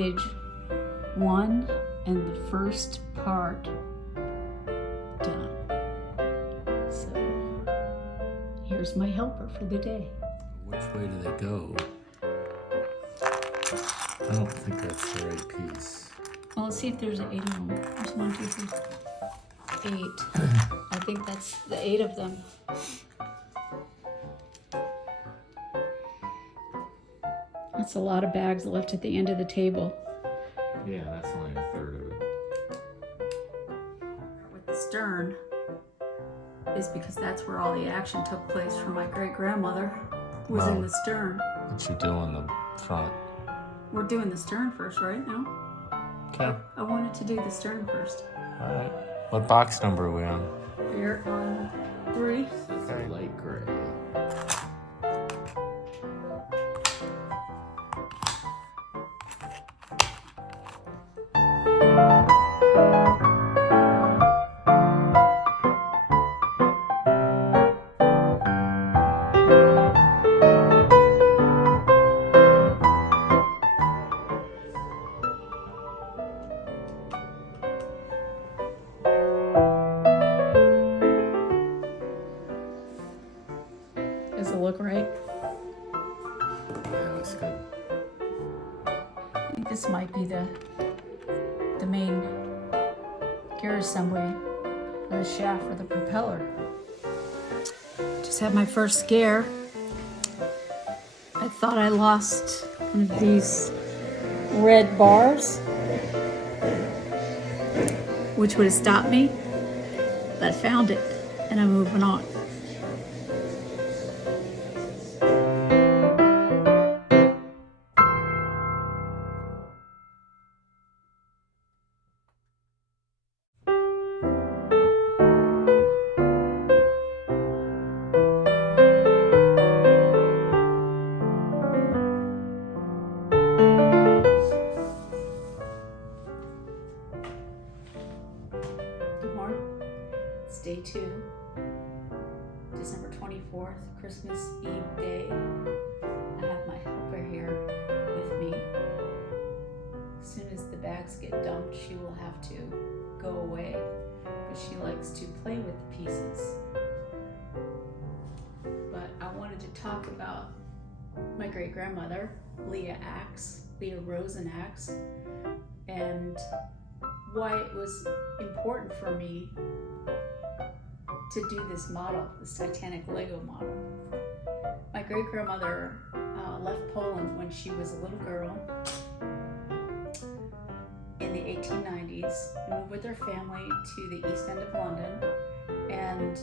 page 1 and the first part done. So here's my helper for the day. Which way do they go? I don't think that's the right piece. Well, let's see if there's 8 of them. There's 1, 2, 3, 8. I think that's the 8 of them. That's a lot of bags left at the end of the table. Yeah, that's only a third of it. With the stern is because that's where all the action took place for my great-grandmother, was in the stern. What you do on the front? We're doing the stern first, right now? Okay. I wanted to do the stern first. All right. What box number are we on? We're on 3. This is light gray. Does it look right? Yeah, looks good. I think this might be the main gear assembly, or the shaft for the propeller. Just had my first scare. I thought I lost one of these red bars, which would have stopped me, but I found it and I'm moving on. Good morning. It's day 2, December 24th, Christmas Eve day. I have my helper here with me. As soon as the bags get dumped, she will have to go away because she likes to play with the pieces. But I wanted to talk about my great-grandmother, Leah Aks, Leah Rosen Aks, and why it was important for me to do this model, this Titanic Lego model. My great-grandmother left Poland when she was a little girl in the 1890s, moved with her family to the East End of London, and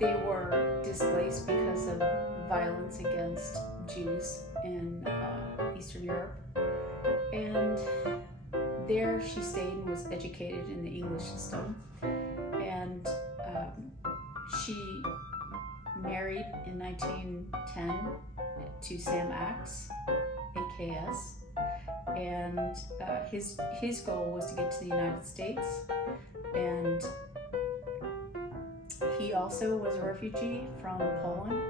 they were displaced because of violence against Jews in Eastern Europe. And there she stayed and was educated in the English system. And she married in 1910 to Sam Aks, a.k.a. And his goal was to get to the United States. And he also was a refugee from Poland.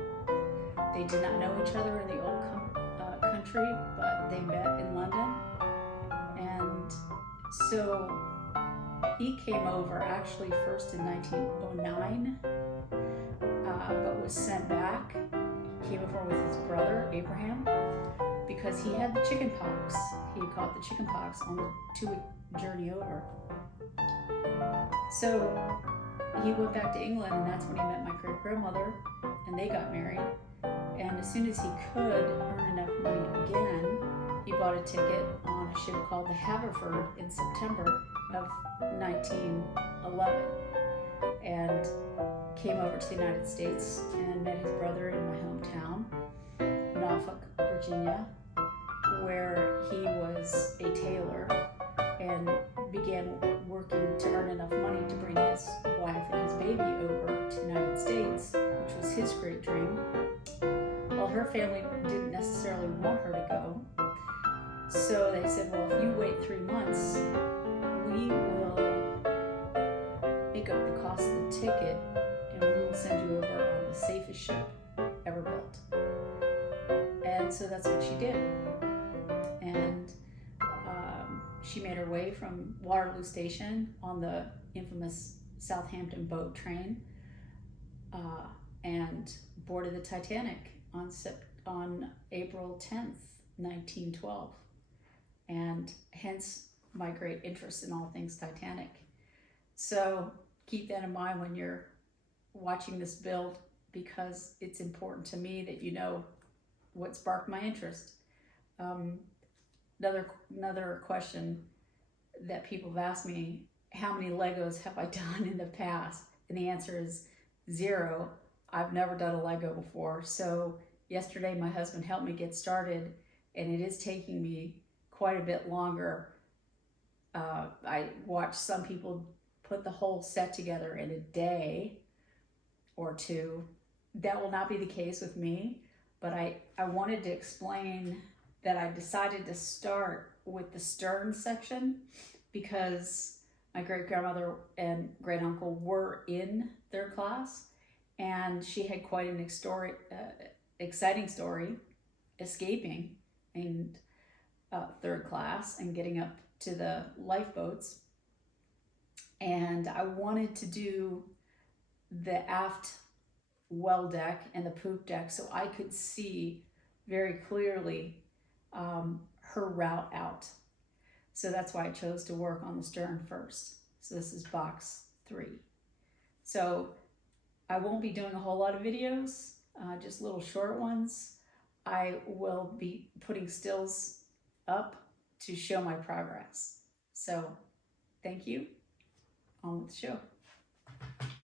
They did not know each other in the old country, but they met in London. And so he came over actually first in 1909, but was sent back. He came over with his brother, Abraham, because he had the chicken pox. He caught the chicken pox on the 2-week journey over. So he went back to England, and that's when he met my great-grandmother, and they got married. And as soon as he could earn enough money again, he bought a ticket on a ship called the Haverford in September of 1911 and came over to the United States and met his brother in my hometown, Norfolk, Virginia, where he was a tailor and began working to earn enough money to bring his wife and his baby over to the United States, which was his great dream. Well, her family didn't necessarily want her to go, so they said, well, if you wait 3 months, we will make up the cost of the ticket and we will send you over on the safest ship ever built. And so that's what she did. away from Waterloo Station on the infamous Southampton boat train, and boarded the Titanic on April 10th, 1912, and hence my great interest in all things Titanic. So keep that in mind when you're watching this build, because it's important to me that you know what sparked my interest. Another question that people have asked me, how many Legos have I done in the past? And the answer is 0. I've never done a Lego before. So yesterday my husband helped me get started, and it is taking me quite a bit longer. I watched some people put the whole set together in a day or two. That will not be the case with me, but I wanted to explain that I decided to start with the stern section because my great-grandmother and great-uncle were in their class, and she had quite an exciting story escaping in third class and getting up to the lifeboats. And I wanted to do the aft well deck and the poop deck so I could see very clearly her route out. So that's why I chose to work on the stern first. So this is box 3. So I won't be doing a whole lot of videos, just little short ones. I will be putting stills up to show my progress. So thank you. On with the show.